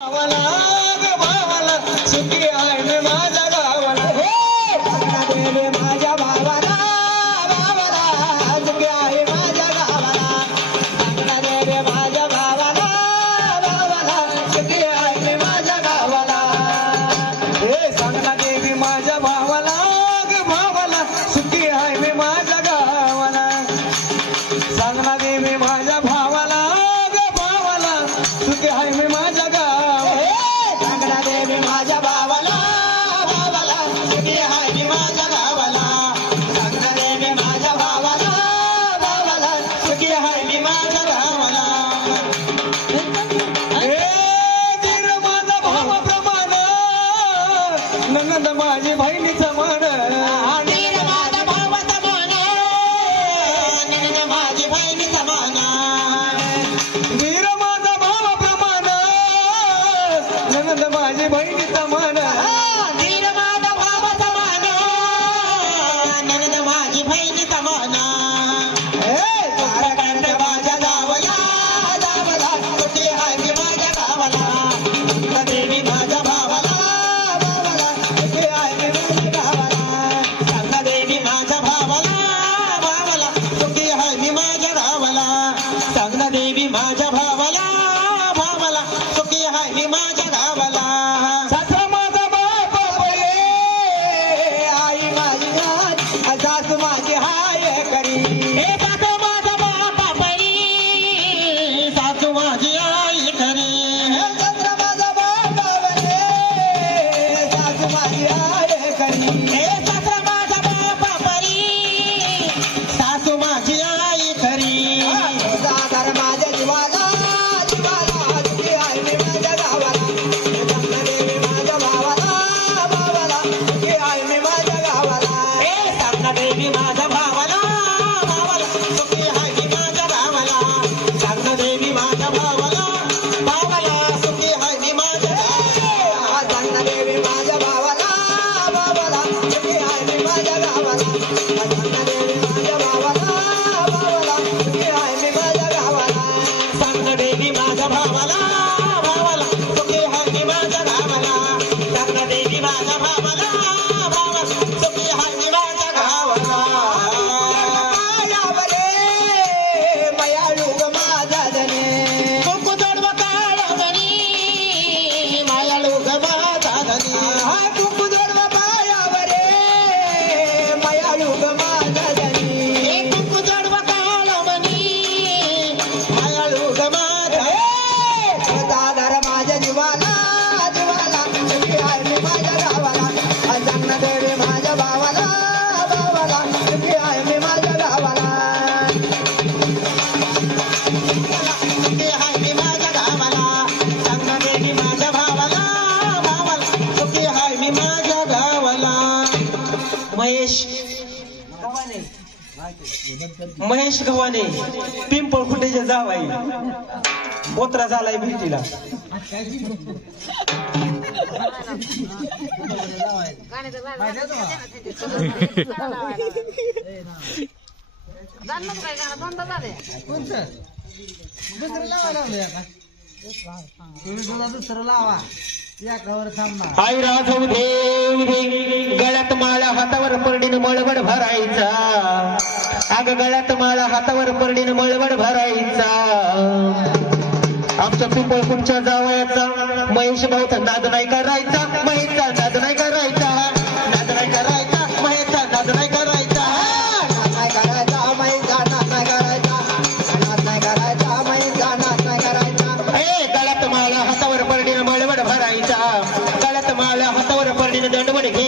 भावाला भावाला सुखी आहे माझा हाय माझा महेश गव्हाणे पिंपळ कुठेच्या जाव आहे पोत्रा झालाय भेटीला. दुसरं लावा लावलं दुसरं लावा. आई गळ्यात माळा हातावर परडीन मळवड भरायचा. अग गळ्यात माळा हातावर परडीन मळवड भरायचा. आमच्या पिंपळपूरच्या जावयाचा महेश भाऊचा नाद नाही करायचा महेशचा नाद नाही करायचा. दंड पड़ेगी